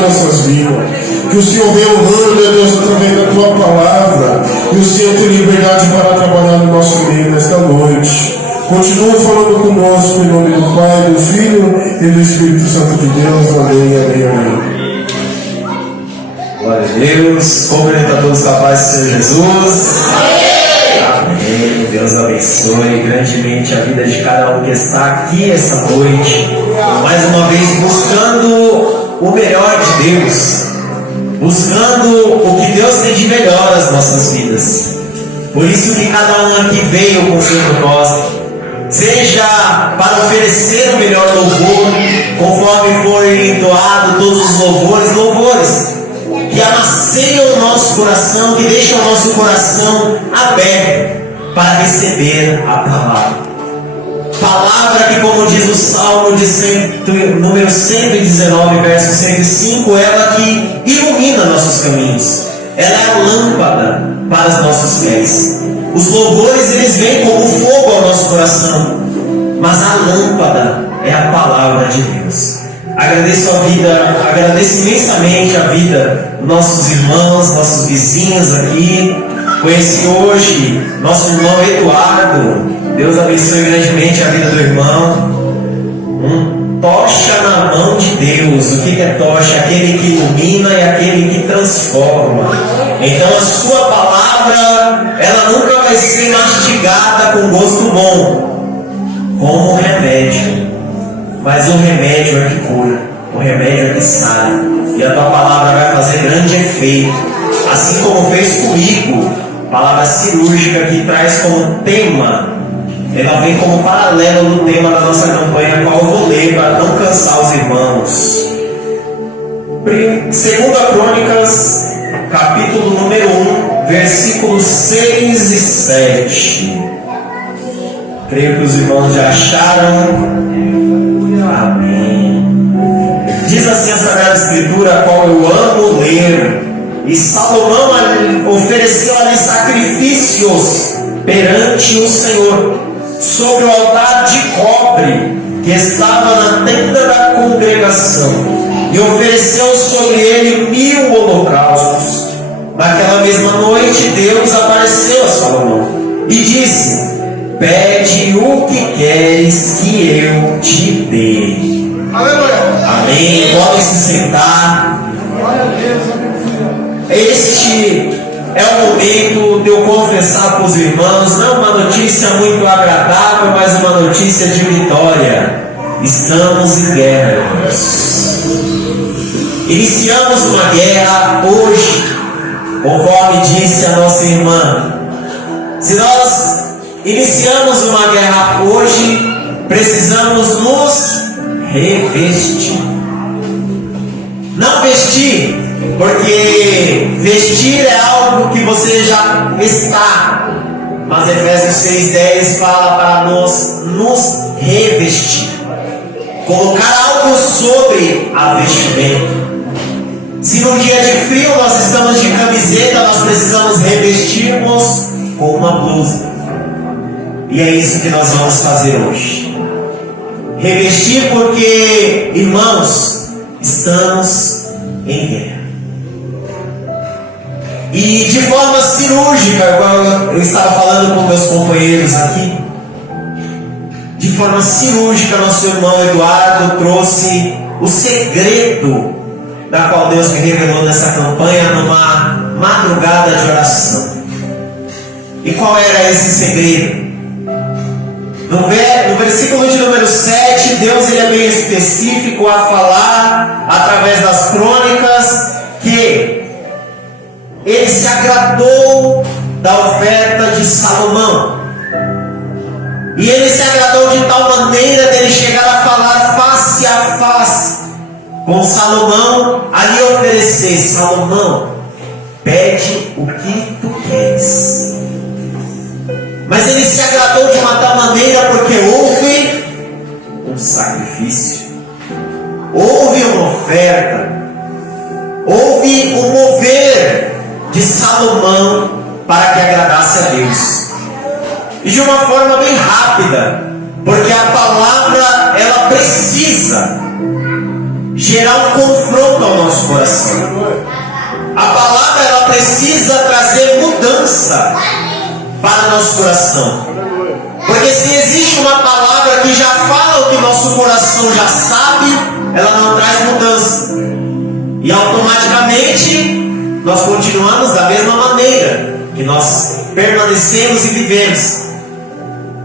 em nossas vidas. Que o Senhor venha honrando, meu Deus, através da tua palavra. E o Senhor tem liberdade para trabalhar no nosso meio nesta noite. Continua falando conosco em nome do Pai, do Filho e do Espírito Santo de Deus. Amém, amém, amém. Glória a Deus. Cumprimento a todos capazes do Senhor Jesus. Amém. Deus abençoe grandemente a vida de cada um que está aqui essa noite. Mais uma vez buscando o melhor de Deus. Buscando o que Deus tem de melhor nas nossas vidas. Por isso que cada um aqui veio com o seu propósito. Seja para oferecer o melhor louvor, conforme foi doado todos os louvores que amaciam o nosso coração, que deixam o nosso coração aberto para receber a palavra. Palavra que, como diz o Salmo número 119, verso 105, ela que ilumina nossos caminhos. Ela é a lâmpada para os nossos pés. Os louvores, eles vêm como fogo ao nosso coração, mas a lâmpada é a palavra de Deus. Agradeço imensamente a vida dos nossos irmãos, nossos vizinhos aqui. Conheci hoje nosso irmão Eduardo. Deus abençoe grandemente a vida do irmão. Tocha na mão de Deus. O que é tocha? Aquele que ilumina e aquele que transforma. Então a sua palavra, ela nunca vai ser mastigada com gosto bom, como remédio. Mas o remédio é que cura, o remédio é que sai. E a tua palavra vai fazer grande efeito. Assim como fez comigo, palavra cirúrgica que traz como tema, ela vem como paralelo do tema da nossa campanha, qual eu vou ler para não cansar os irmãos. 2 Crônicas, capítulo número 1, versículos 6 e 7. Creio que os irmãos já acharam. Amém. Diz assim a Sagrada Escritura, a qual eu amo ler. E Salomão ofereceu ali sacrifícios perante o Senhor, sobre o altar de cobre que estava na tenda da congregação, e ofereceu sobre ele 1000 holocaustos. Naquela mesma noite Deus apareceu a Salomão e disse: pede o que queres que eu te dê. Amém. Podem se sentar. Este é o momento de eu confessar para os irmãos, não uma notícia muito agradável, mas uma notícia de vitória. Estamos em guerra, irmãos. Iniciamos uma guerra hoje, conforme disse a nossa irmã. Se nós iniciamos uma guerra hoje, precisamos nos revestir. Não vestir, porque vestir é algo que você já está. Mas Efésios 6,10 fala para nos revestir. Colocar algo sobre a vestimenta. Se no dia de frio nós estamos de camiseta, nós precisamos revestirmos com uma blusa. E é isso que nós vamos fazer hoje. Revestir porque, irmãos, estamos em guerra. E de forma cirúrgica, igual eu estava falando com meus companheiros aqui, de forma cirúrgica, nosso irmão Eduardo trouxe o segredo da qual Deus me revelou nessa campanha, numa madrugada de oração. E qual era esse segredo? No versículo de número 7, Deus ele é bem específico a falar, através das crônicas, que ele se agradou da oferta de Salomão. E ele se agradou de tal maneira dele chegar a falar face a face com Salomão, ali oferecer: Salomão, pede o que tu queres. Mas ele se agradou de uma tal maneira porque houve um sacrifício, houve uma oferta, houve um mover de Salomão para que agradasse a Deus. E de uma forma bem rápida, porque a palavra ela precisa gerar um confronto ao nosso coração. precisa trazer mudança para o nosso coração. Porque se existe uma palavra que já fala o que nosso coração já sabe, ela não traz mudança. E automaticamente nós continuamos da mesma maneira que nós permanecemos e vivemos.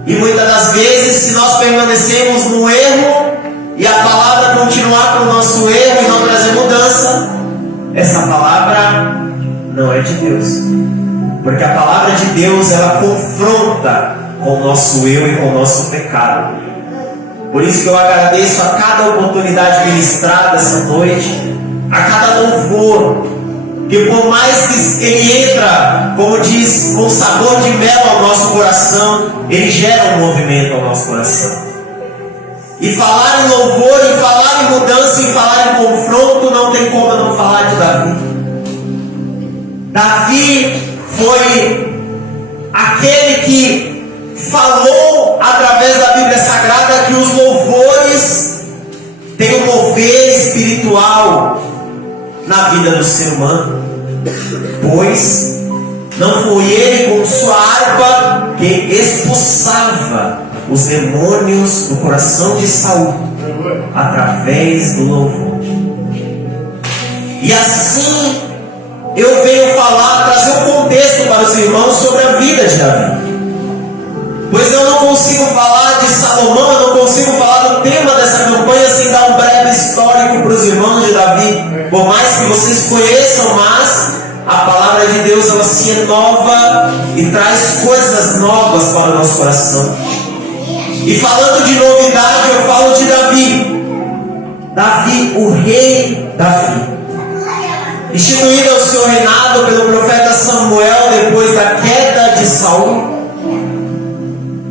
E muitas das vezes, se nós permanecemos no erro e a palavra continuar com o nosso erro e não trazer mudança, essa palavra não é de Deus. Porque a palavra de Deus, ela confronta com o nosso eu e com o nosso pecado. Por isso que eu agradeço a cada oportunidade ministrada essa noite, a cada louvor, que por mais que ele entra, como diz, com sabor de mel ao nosso coração, ele gera um movimento ao nosso coração. E falar em louvor, e falar em mudança, e falar em confronto, não tem como eu não falar de Davi. Davi foi aquele que falou através da Bíblia Sagrada que os louvores têm um mover espiritual na vida do ser humano, pois não foi ele com sua harpa que expulsava os demônios do coração de Saul através do louvor. E assim eu venho falar, trazer um contexto para os irmãos sobre a vida de Davi. Pois eu não consigo falar de Salomão, eu não consigo falar do tema dessa campanha sem dar um breve histórico para os irmãos de Davi. Por mais que vocês conheçam, mas a palavra de Deus, ela se renova e traz coisas novas para o nosso coração. E falando de novidade, eu falo de Davi. Davi, o rei Davi, instituído ao seu reinado pelo profeta Samuel depois da queda de Saul.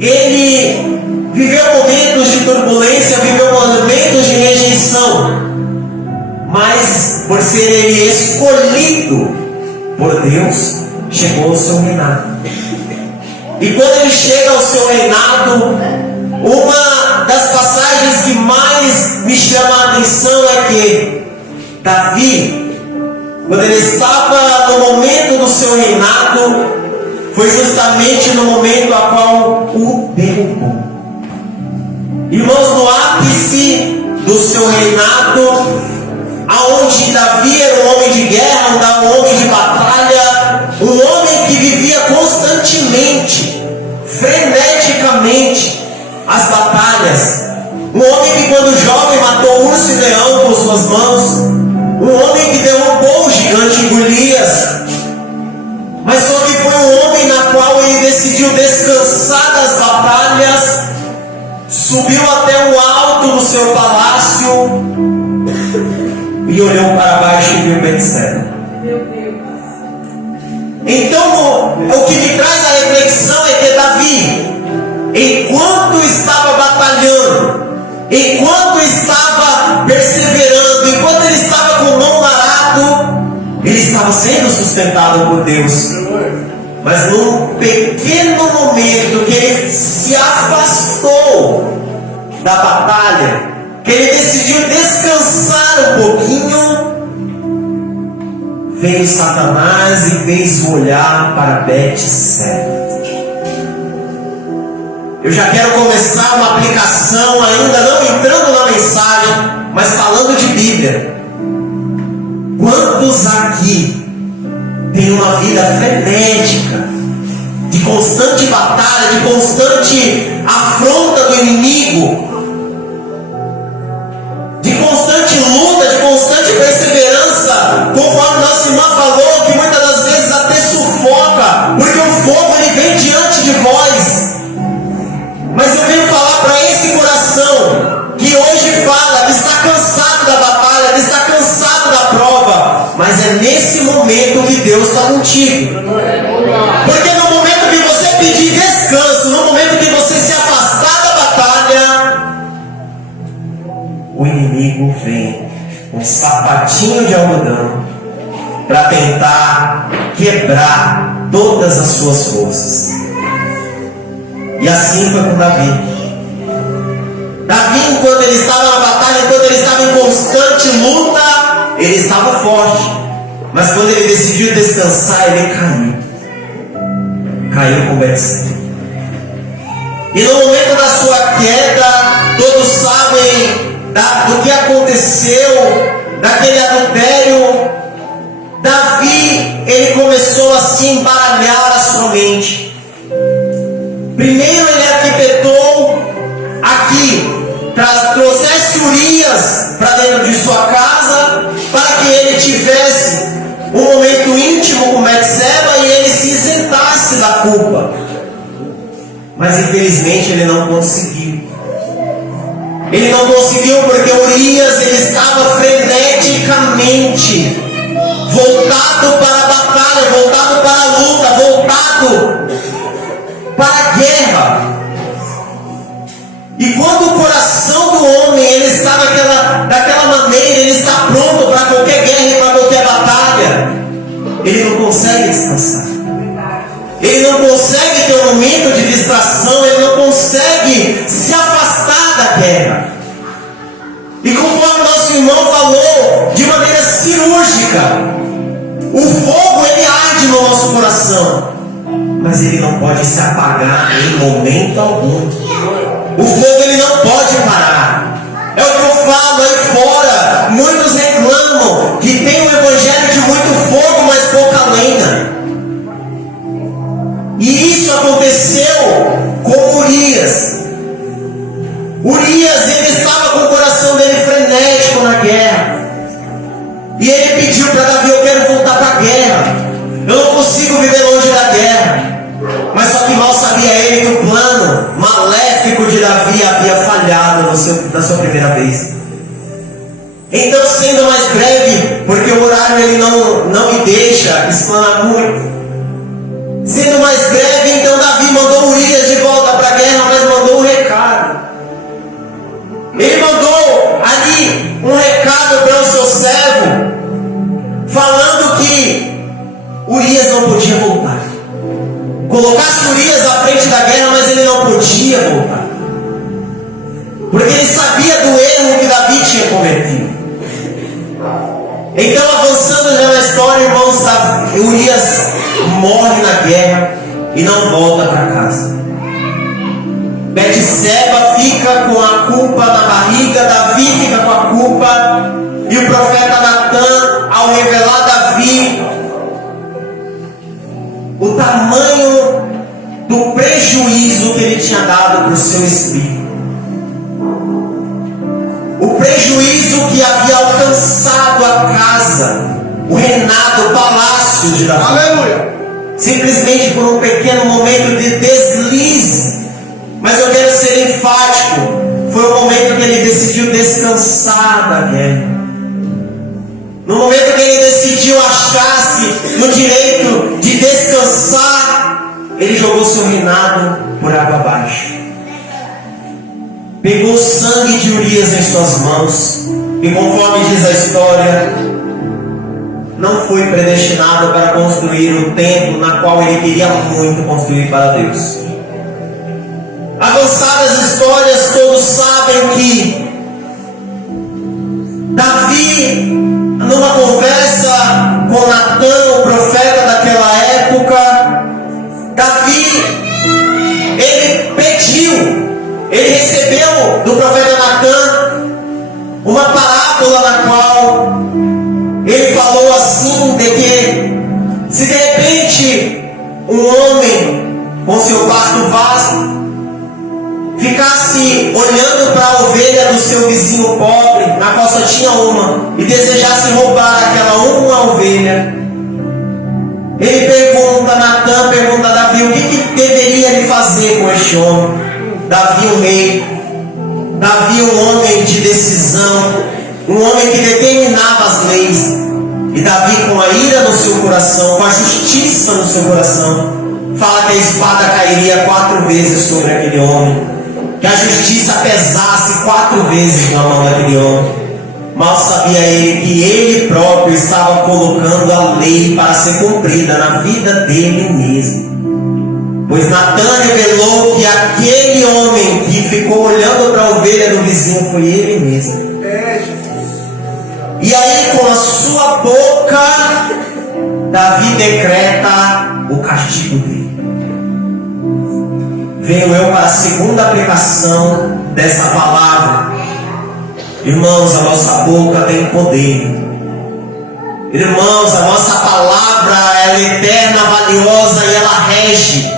Ele viveu momentos de turbulência, viveu momentos de rejeição, mas por ser ele escolhido por Deus, chegou ao seu reinado. E quando ele chega ao seu reinado, uma das passagens que mais me chama a atenção é que Davi, quando ele estava no momento do seu reinado, foi justamente no momento a qual o derrubou. Irmãos, no ápice do seu reinado, aonde Davi era um homem de guerra, um homem de batalha, um homem que vivia constantemente, freneticamente, as batalhas. Um homem que quando jovem matou urso e leão com suas mãos. Um homem que derrubou o gigante Golias. Mas só que foi um homem na qual ele decidiu descansar das batalhas, subiu até o alto do seu palácio e olhou para baixo e viu Betseba. Então, o que me traz a reflexão é que Davi, enquanto estava batalhando, enquanto estava perseverando, enquanto ele estava com mão no arado, ele estava sendo sustentado por Deus. Mas num pequeno momento que ele se afastou da batalha, que ele decidiu descansar um pouquinho, veio Satanás e fez o olhar para Betseba. Eu já quero começar uma aplicação, ainda não entrando na mensagem, mas falando de Bíblia. Quantos aqui têm uma vida frenética, de constante batalha, de constante afronta do inimigo, de constante luta, de constante perseverança, conforme nossa irmã falou, que muitas das vezes até sufoca, porque o fogo ele vem diante de vós. Mas eu venho falar para esse coração que hoje fala, que está cansado da batalha, que está cansado da prova, mas é nesse momento que Deus está contigo. Porque no momento que você pedir descanso, no momento que você se afastar da batalha, o inimigo vem com um sapatinho de algodão para tentar quebrar todas as suas forças. E assim foi com Davi. Davi, enquanto ele estava na batalha, enquanto ele estava em constante luta, ele estava forte. Mas quando ele decidiu descansar, ele caiu com Betseba. E no momento da sua queda, todos sabem do que aconteceu, daquele adultério. Davi, ele começou a se embaralhar a sua mente. Primeiro ele arquitetou aqui, trouxesse Urias para dentro de sua casa, para que ele tivesse um momento íntimo com Betseba e ele se isentasse da culpa. Mas infelizmente ele não conseguiu. Ele não conseguiu porque Urias, ele estava freneticamente voltado para a batalha, voltado para a luta, voltado para a guerra. E quando o coração do homem ele está daquela maneira, ele está pronto para qualquer guerra e para qualquer batalha, ele não consegue descansar. Ele não consegue ter um momento de distração, ele não consegue se afastar da guerra. E conforme nosso irmão falou, de maneira cirúrgica, o fogo ele arde no nosso coração, mas ele não pode se apagar em momento algum. O fogo ele não pode parar. É o que eu falo aí fora. Muitos reclamam que tem um evangelho de muito fogo, mas pouca lenha. E isso aconteceu com Urias. Urias, ele estava com o coração dele frenético na guerra. E ele pediu para Davi: eu quero voltar para a guerra. Eu não consigo viver longe da guerra. Mas só que mal sabia ele que o plano maléfico de Davi havia falhado na sua primeira vez. Então, sendo mais breve, porque o horário ele não me deixa explanar muito. Sendo mais breve, então Davi mandou Urias de volta para a guerra, mas mandou um recado. Ele mandou ali um recado para o seu servo, falando que Urias não podia voltar. Colocasse Urias à frente da guerra, mas ele não podia voltar, porque ele sabia do erro que Davi tinha cometido. Então, avançando já na história, irmãos, Urias morre na guerra e não volta para casa. Betseba fica com a culpa na barriga, Davi fica com a culpa, e o profeta Natan, ao revelar Davi o tamanho do prejuízo que ele tinha dado para o seu espírito, o prejuízo que havia alcançado a casa, o reinado, o palácio de Davi. Aleluia! Simplesmente por um pequeno momento de deslize. Mas eu quero ser enfático, foi o momento que ele decidiu descansar da guerra. No momento que ele decidiu achar-se no direito de descansar, ele jogou seu reinado por água abaixo. Pegou o sangue de Urias em suas mãos, e conforme diz a história, não foi predestinado para construir o templo na qual ele queria muito construir para Deus. Avançadas histórias, todos sabem que Davi, numa conversa com Natan, o profeta daquela época, Davi, ele recebeu do profeta Natan uma parábola na qual ele falou assim, de que se de repente um homem com seu pasto vasto ficasse olhando para a ovelha do seu vizinho pobre, na qual só tinha uma, e desejasse roubar aquela uma ovelha, ele pergunta, Natan pergunta a Davi, o que deveria ele fazer com este homem? Davi, o rei, Davi, um homem de decisão, um homem que determinava as leis, e Davi, com a ira no seu coração, com a justiça no seu coração, fala que a espada cairia 4 vezes sobre aquele homem, que a justiça pesasse 4 vezes na mão daquele homem. Mal sabia ele que ele próprio estava colocando a lei para ser cumprida na vida dele mesmo. Pois Natan revelou que aquele homem que ficou olhando para a ovelha do vizinho foi ele mesmo. E aí, com a sua boca, Davi decreta o castigo dele. Venho eu para a segunda aplicação dessa palavra. Irmãos, a nossa boca tem poder. Irmãos, a nossa palavra ela é eterna, valiosa e ela rege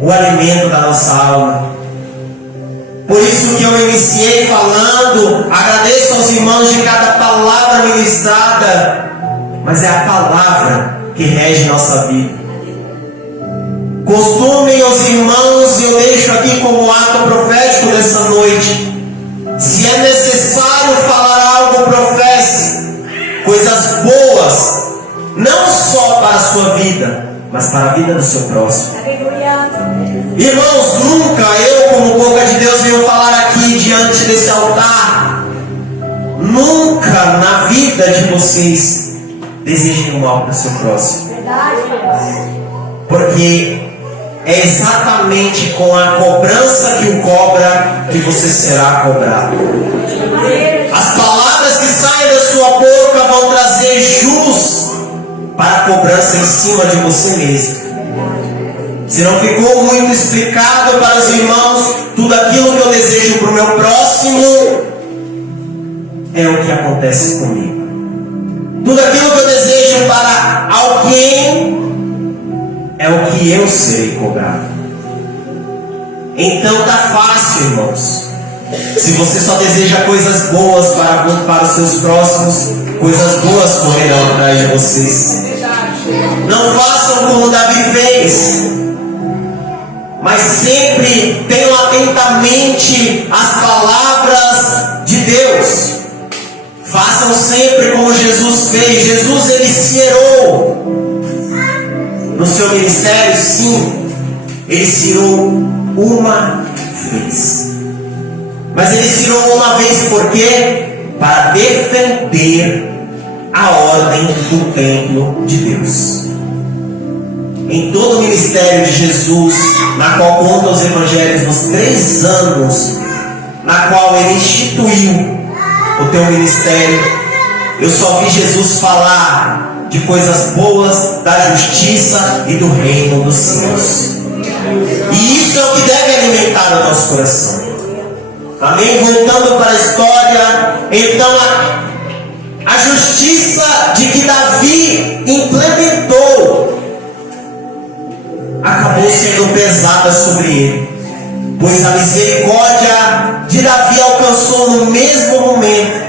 o alimento da nossa alma. Por isso que eu iniciei falando, agradeço aos irmãos de cada palavra ministrada, mas é a palavra que rege nossa vida. Costumem os irmãos, e eu deixo aqui como ato profético dessa noite, se é necessário falar algo, professe coisas boas, não só para a sua vida, mas para a vida do seu próximo. Irmãos, nunca eu, como boca de Deus, venho falar aqui diante desse altar, nunca na vida de vocês desejem o mal para o seu próximo. Porque é exatamente com a cobrança que o cobra que você será cobrado. As palavras que saem da sua boca vão trazer jus para a cobrança em cima de você mesmo. Se não ficou muito explicado para os irmãos, tudo aquilo que eu desejo para o meu próximo é o que acontece comigo. Tudo aquilo que eu desejo para alguém é o que eu serei cobrado. Então tá fácil, irmãos. Se você só deseja coisas boas para os seus próximos, coisas boas correrão atrás de vocês. Não façam como Davi fez, mas sempre tenham atentamente as palavras de Deus. Façam sempre como Jesus fez. Jesus, ele se errou no seu ministério, sim, ele se irou uma vez. Mas ele se irou uma vez por quê? Para defender a ordem do templo de Deus. Em todo o ministério de Jesus, na qual conta os evangelhos, nos 3 anos na qual ele instituiu o teu ministério, eu só vi Jesus falar de coisas boas, da justiça e do reino dos céus. E isso é o que deve alimentar o nosso coração. Amém? Voltando para a história, então a justiça de que Davi implementou acabou sendo pesada sobre ele, pois a misericórdia de Davi alcançou no mesmo momento,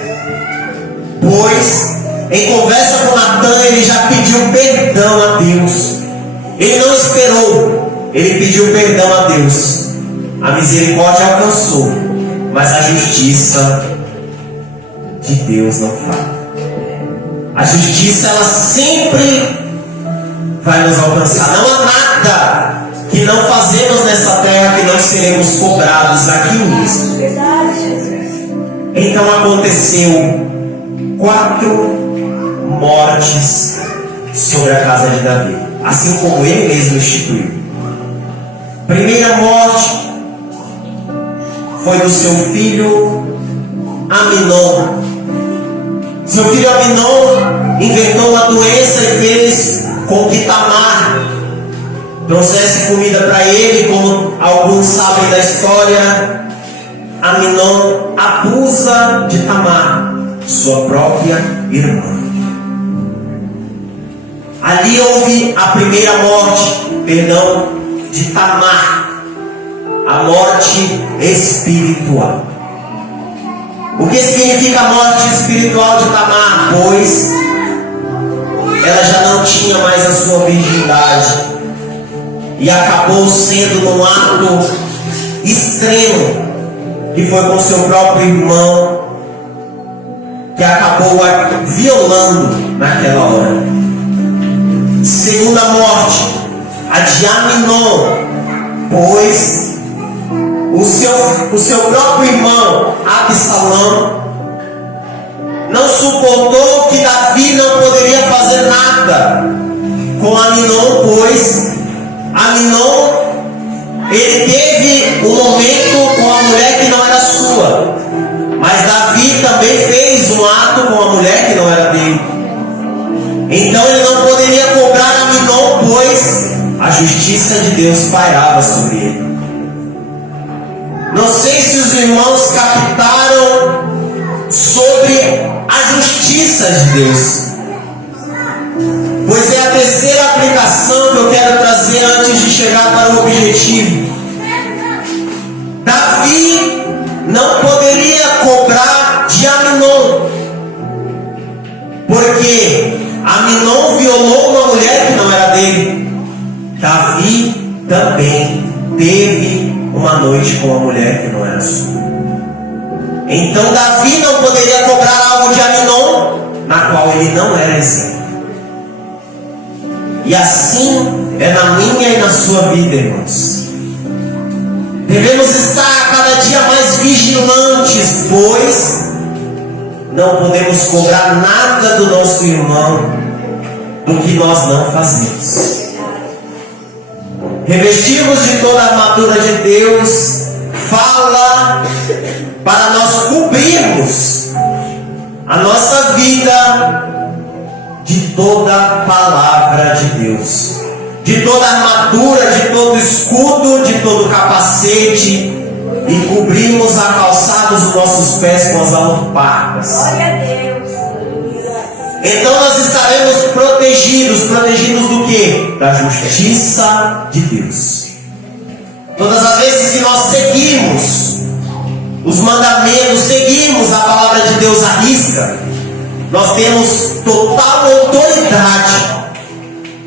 pois em conversa com Natan, ele já pediu perdão a Deus. Ele não esperou, ele pediu perdão a Deus. A misericórdia alcançou, mas a justiça de Deus não falha. A justiça, ela sempre vai nos alcançar. Não há nada que não fazemos nessa terra que não seremos cobrados aqui mesmo. Então aconteceu 4 mortes sobre a casa de Davi, assim como ele mesmo instituiu. Primeira morte foi do seu filho Aminon. Seu filho Aminon inventou uma doença e fez com que Tamar trouxesse comida para ele. Como alguns sabem da história, Aminon abusa de Tamar, sua própria irmã. Ali houve a primeira morte, de Tamar, a morte espiritual. O que significa a morte espiritual de Tamar? Pois ela já não tinha mais a sua virgindade e acabou sendo num ato extremo, que foi com seu próprio irmão, que acabou a violando naquela hora. Segunda morte, a de Aminon, pois o seu próprio irmão Absalão não suportou que Davi não poderia fazer nada com Aminon, pois Aminon, ele teve um momento com a mulher que não era sua, mas Davi também fez um ato com a mulher Então ele não poderia cobrar Aminon, pois a justiça de Deus pairava sobre ele. Não sei se os irmãos captaram sobre a justiça de Deus, pois é a terceira aplicação que eu quero trazer antes de chegar para o objetivo. Davi não poderia cobrar de Aminon, porque Aminon violou uma mulher que não era dele. Davi também teve uma noite com uma mulher que não era sua. Então Davi não poderia cobrar algo de Aminon, na qual ele não era exemplo. E assim é na minha e na sua vida, irmãos. Devemos estar cada dia mais vigilantes, pois não podemos cobrar nada do nosso irmão do que nós não fazemos. Revestimos de toda a armadura de Deus fala para nós cobrirmos a nossa vida de toda a palavra de Deus, de toda a armadura, de todo escudo, de todo capacete, e cobrimos a calçada dos nossos pés com as alparcas. Glória a Deus. Então nós estaremos protegidos do quê? Da justiça de Deus. Todas as vezes que nós seguimos os mandamentos, seguimos a palavra de Deus à risca, nós temos total autoridade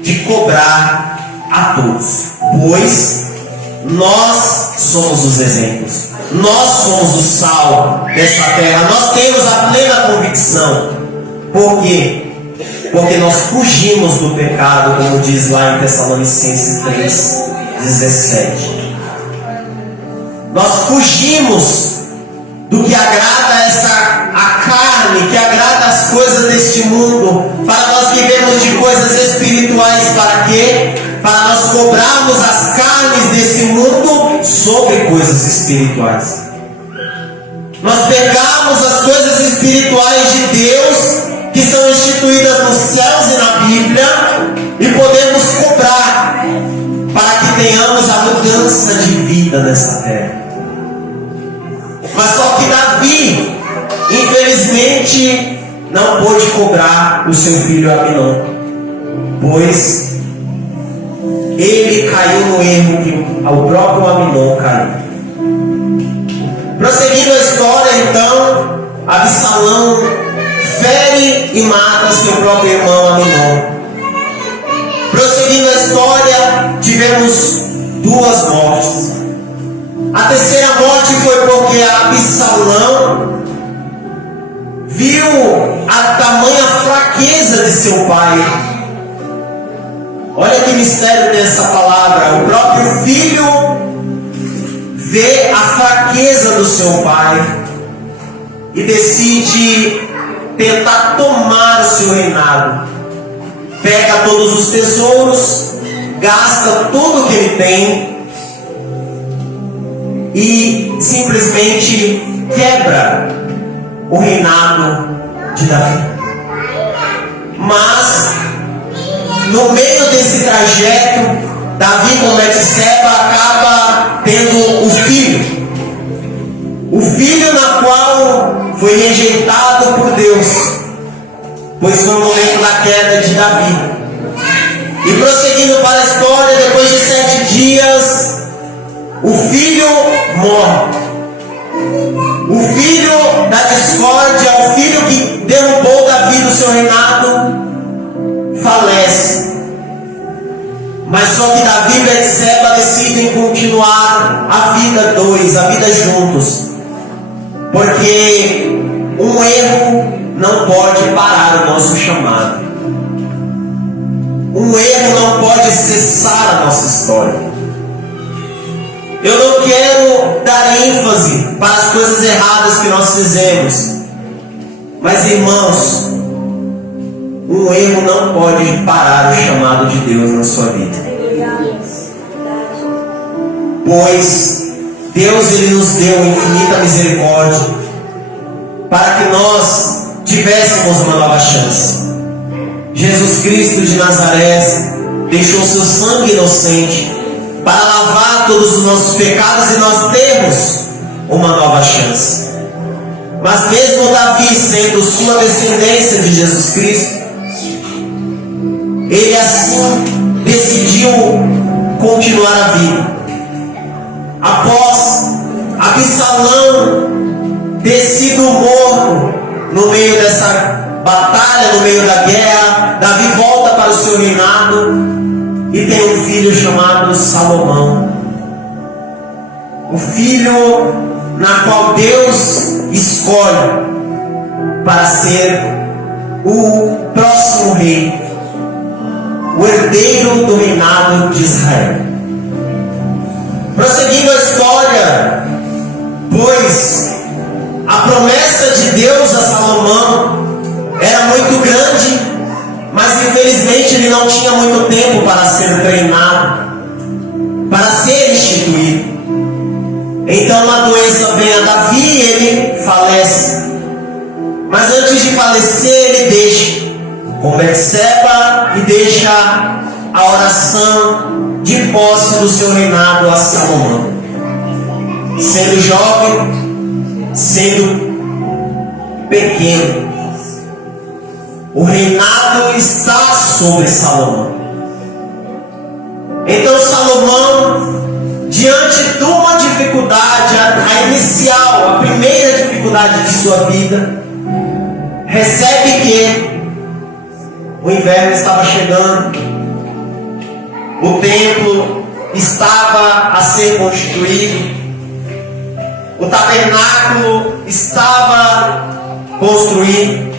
de cobrar a todos, pois nós somos os exemplos, nós somos o sal desta terra, nós temos a plena convicção. Por quê? Porque nós fugimos do pecado, como diz lá em Tessalonicenses 3:17. Nós fugimos do que agrada a carne, que agrada as coisas deste mundo, para nós vivemos de coisas espirituais. Para quê? Para nós cobrarmos as carnes desse mundo sobre coisas espirituais. Nós pegamos as coisas espirituais de Deus, que são instituídas nos céus e na Bíblia, e podemos cobrar para que tenhamos a mudança de vida nessa terra. Mas só que Davi, infelizmente, não pôde cobrar o seu filho Aminon, pois ele caiu no erro que o próprio Aminon caiu. Prosseguindo a história, então, Absalão fere e mata seu próprio irmão Aminon. Prosseguindo a história, tivemos duas mortes. A terceira morte foi porque Absalão viu a tamanha fraqueza de seu pai. Olha que mistério tem essa palavra. O próprio filho vê a fraqueza do seu pai e decide tentar tomar o seu reinado. Pega todos os tesouros, gasta tudo que ele tem e simplesmente quebra o reinado de Davi. Mas no meio desse trajeto, Davi com Betseba acaba tendo o filho. O filho na qual foi rejeitado por Deus, pois foi o momento da queda de Davi. E prosseguindo para a história, depois de 7 dias, o filho morre. O filho da discórdia, o filho que derrubou Davi do seu reinado, falece. Mas só que Davi e Betseba decidem continuar a vida a vida juntos. Porque um erro não pode parar o nosso chamado. Um erro não pode cessar a nossa história. Eu não quero dar ênfase para as coisas erradas que nós fizemos. Mas, irmãos, um erro não pode parar o chamado de Deus na sua vida. Pois Deus ele nos deu infinita misericórdia para que nós tivéssemos uma nova chance. Jesus Cristo de Nazaré deixou seu sangue inocente para lavar todos os nossos pecados e nós temos uma nova chance. Mas mesmo Davi sendo sua descendência de Jesus Cristo, ele assim decidiu continuar a vida. Após Absalão ter sido morto no meio dessa batalha, no meio da guerra, Davi volta para o seu reinado e tem um filho chamado Salomão. O filho na qual Deus escolhe para ser o próximo rei, o herdeiro do reinado de Israel. Prosseguindo a história, pois a promessa de Deus a Salomão era muito grande, mas infelizmente ele não tinha muito tempo para ser treinado, para ser instituído. Então uma doença vem a Davi e ele falece. Mas antes de falecer, ele deixa com Betseba e deixa a oração de posse do seu reinado a Salomão. Sendo jovem, sendo pequeno, o reinado está sobre Salomão. Então Salomão, diante de uma dificuldade, a inicial, a primeira dificuldade de sua vida, recebe que o inverno estava chegando, o templo estava a ser constituído, o tabernáculo estava construído,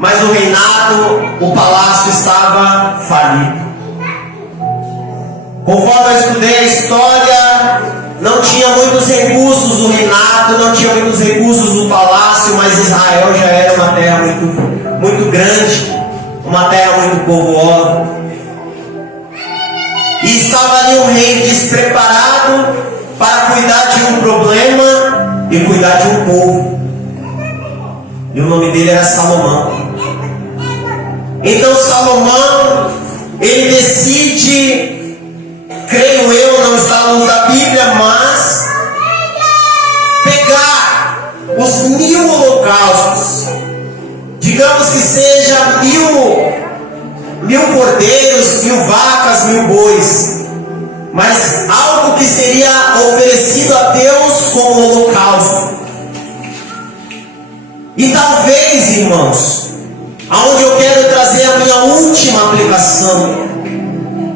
mas o reinado, o palácio estava falido. Conforme eu estudei a história, não tinha muitos recursos o reinado, não tinha muitos recursos o palácio, mas Israel já era uma terra muito grande, uma terra muito povoada. E estava ali um rei despreparado para cuidar de um problema e cuidar de um povo. E o nome dele era Salomão. Então Salomão, ele decide, creio eu, não está na luz da Bíblia, mas pegar os 1000 holocaustos, digamos que seja 1000 cordeiros, 1000 vacas, 1000 bois, mas algo que seria oferecido a Deus como holocausto. E talvez, irmãos, aonde eu quero trazer a minha última aplicação,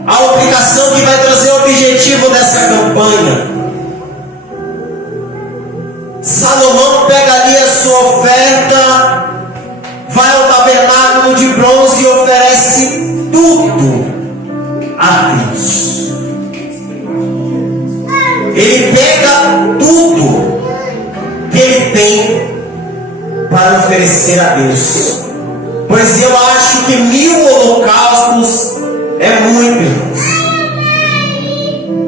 a aplicação que vai trazer o objetivo dessa campanha. Salomão pega ali a sua oferta, vai ao tabernáculo de bronze e oferece tudo a Deus. Ele pega tudo que ele tem para oferecer a Deus. Pois eu acho que 1000 holocaustos é muito, irmãos.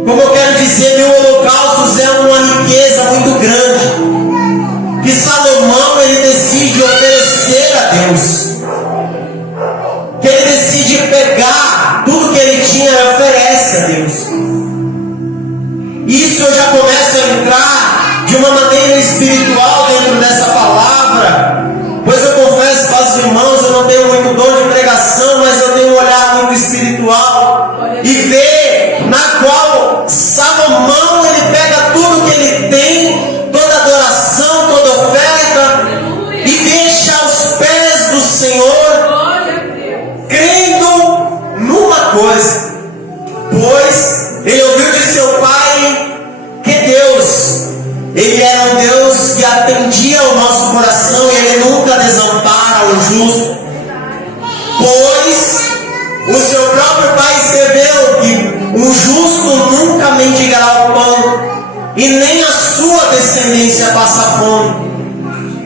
Como eu quero dizer, 1000 holocaustos é uma riqueza muito grande, que Salomão ele decide oferecer a Deus, que ele decide pegar tudo que ele tinha e oferece a Deus. Isso eu já começo a entrar de uma maneira espiritual dentro dessa palavra, pois eu confesso para os irmãos, eu não tenho muito dom de pregação, mas eu tenho um olhar muito espiritual e ver na qual Salomão ele pega tudo que ele tem, toda adoração, toda oferta, e deixa aos pés do Senhor, crendo numa coisa, pois ele ouviu de seu pai que Deus, ele era um Deus que atendia ao nosso coração e ele nunca desampara o justo, pois o seu próprio pai escreveu que o justo nunca mendigará o pão e nem a sua descendência passa fome.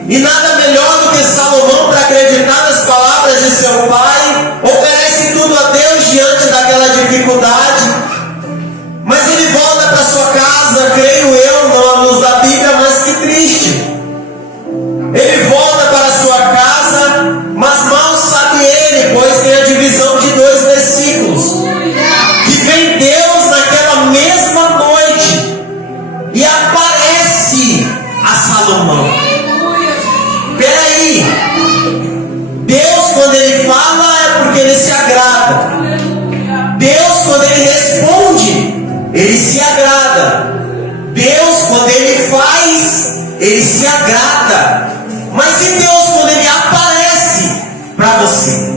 E nada melhor do que Salomão, para acreditar nas palavras de seu pai, oferece tudo a Deus diante daquela dificuldade. Mas ele volta para sua casa, creio eu, não à luz da Bíblia, mas que triste. Ele volta para sua casa, mas mal sabe ele, pois agrada. Mas e Deus quando Ele aparece para você?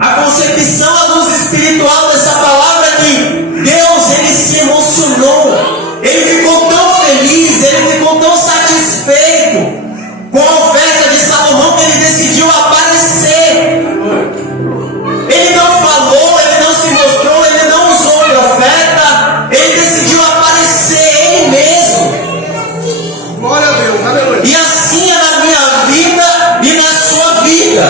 A concepção à luz espiritual dessa palavra é que Deus, Ele se emocionou. Ele ficou tão feliz, Ele ficou tão satisfeito com a oferta de Salomão que Ele decidiu aparecer. Ele não falou, Ele não se mostrou, Ele não usou profeta, Ele decidiu aparecer Ele mesmo. Glória a Deus, aleluia. E assim é na minha vida e na sua vida.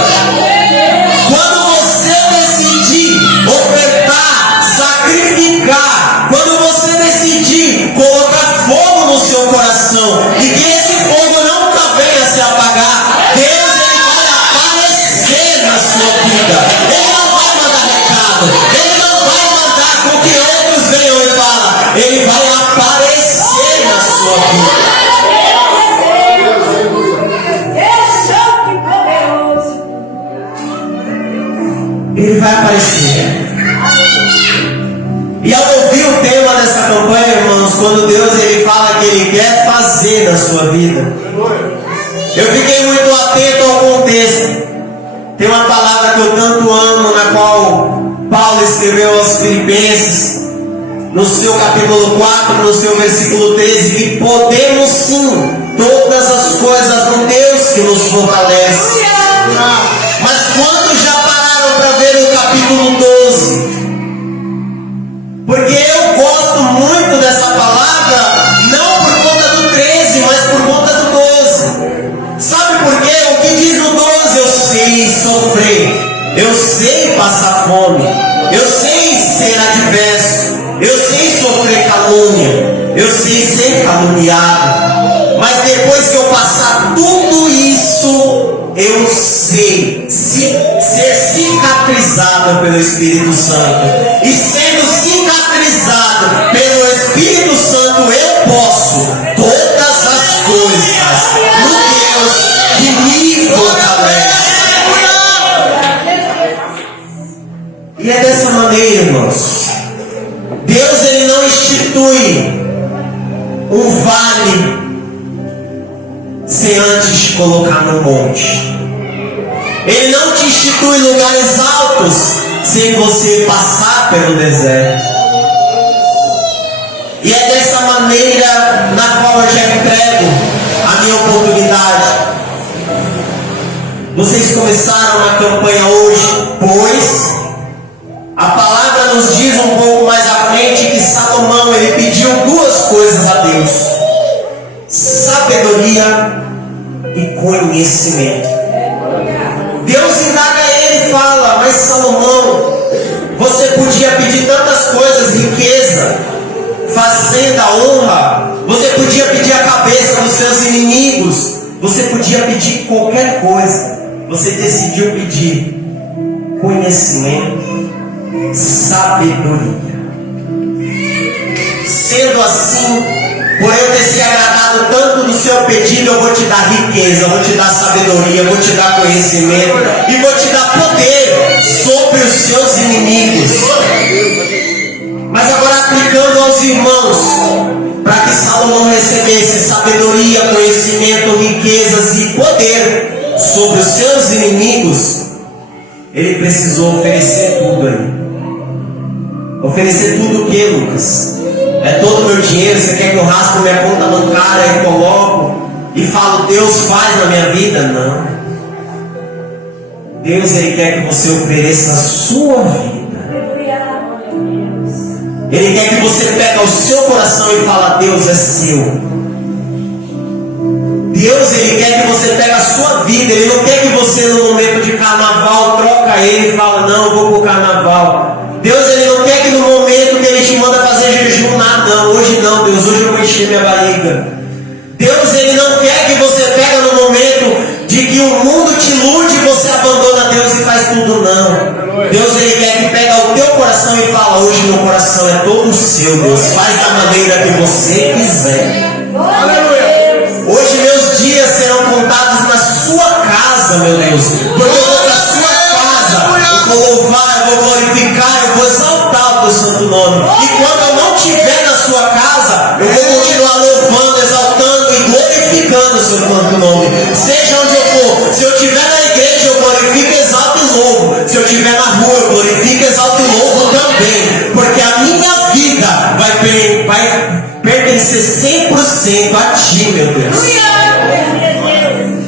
Quando você decidir ofertar, sacrificar, quando você decidir colocar fogo no seu coração e que esse fogo nunca venha se apagar, Deus Ele vai aparecer na sua vida. Ele não vai mandar recado, Ele não vai mandar com que outros venham e falem, Ele vai aparecer na sua vida. Ele vai aparecer. E ao ouvir o tema dessa campanha, irmãos, quando Deus Ele fala que Ele quer fazer na sua vida, eu fiquei muito atento ao contexto. Tem uma palavra que eu tanto amo, na qual Paulo escreveu aos Filipenses, no seu capítulo 4, no seu versículo 13, que podemos sim todas as coisas no Deus que nos fortalece. Mas quando já pararam para ver o capítulo 12? Porque eu gosto muito dessa palavra, não por conta do 13, mas por conta do 12. Sabe por quê? O que diz no 12? Eu sei sofrer, eu sei passar fome, eu sei ser adverso, eu sei sofrer calúnia, eu sei ser caluniado. Mas depois que eu passar tudo isso, eu sei ser cicatrizado pelo Espírito Santo. E sendo cicatrizado pelo Espírito Santo, eu posso todas as coisas no Deus que me fortalece. E é dessa maneira, irmãos. Deus Ele não institui um vale sem antes te colocar no monte. Ele não te institui lugares altos sem você passar pelo deserto. E é dessa maneira na qual eu já entrego a minha oportunidade. Vocês começaram a campanha hoje, pois a palavra nos diz um pouco mais à frente que Salomão ele pediu duas coisas a Deus: sabedoria e conhecimento. Deus indaga ele e fala: mas Salomão, você podia pedir tantas coisas, riqueza, fazenda, honra, você podia pedir a cabeça dos seus inimigos, você podia pedir qualquer coisa, você decidiu pedir conhecimento, sabedoria. Sendo assim, por eu ter se agradado tanto do seu pedido, eu vou te dar riqueza, eu vou te dar sabedoria, eu vou te dar conhecimento e vou te dar poder sobre os seus inimigos. Mas agora aplicando aos irmãos, para que Salomão recebesse sabedoria, conhecimento, riquezas e poder sobre os seus inimigos, ele precisou oferecer tudo aí. Oferecer tudo o que, Lucas? É todo o meu dinheiro? Você quer que eu raspe minha conta bancária e coloco e falo, Deus faz na minha vida? Não. Deus Ele quer que você ofereça a sua vida. Ele quer que você pegue o seu coração e fale, Deus é seu. Deus Ele quer que você pegue a sua vida. Ele não quer que você no momento de carnaval troca Ele e fala, não, eu vou pro carnaval. Deus Ele não quer que no momento que Ele te manda fazer jejum, não, hoje não, Deus, hoje eu vou encher minha barriga. Deus Ele não quer que você pega no momento de que o mundo te ilude e você abandona Deus e faz tudo, não. Deus Ele quer que pega o teu coração e fala, hoje meu coração é todo seu, Deus, faz da maneira que você quiser. Hoje meus dias serão contados na sua casa, meu Deus, porque eu vou na sua casa, eu vou louvar, eu vou glorificar, eu vou exaltar o teu santo nome. E quando eu não estiver na sua casa, eu vou estiver na igreja, eu glorifico, exalto e louvo. Se eu estiver na rua, eu glorifico, exalto e louvo também. Porque a minha vida vai pertencer 100% a Ti, meu Deus.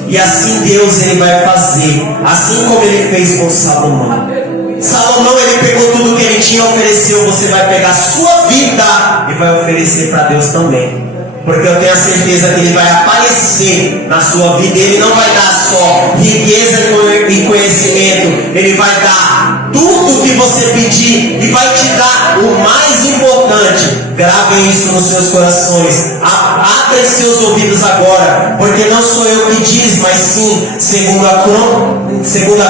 E assim Deus ele vai fazer, assim como Ele fez com Salomão. Salomão ele pegou tudo que ele tinha e ofereceu. Você vai pegar a sua vida e vai oferecer para Deus também. Porque eu tenho a certeza que Ele vai aparecer na sua vida. Ele não vai dar só riqueza e conhecimento. Ele vai dar tudo que você pedir e vai te dar o mais importante. Gravem isso nos seus corações. Abrem seus ouvidos agora. Porque não sou eu que diz, mas sim, segundo a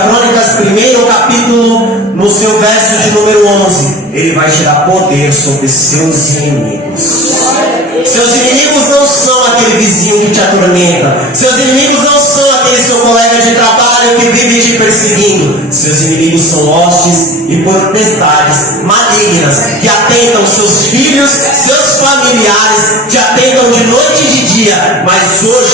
Crônicas, primeiro capítulo, no seu verso de número 11. Ele vai te dar poder sobre seus inimigos. Seus inimigos não são aquele vizinho que te atormenta. Seus inimigos não são aquele seu colega de trabalho que vive te perseguindo. Seus inimigos são hostes e potestades malignas que atentam seus filhos, seus familiares, te atentam de noite e de dia. Mas hoje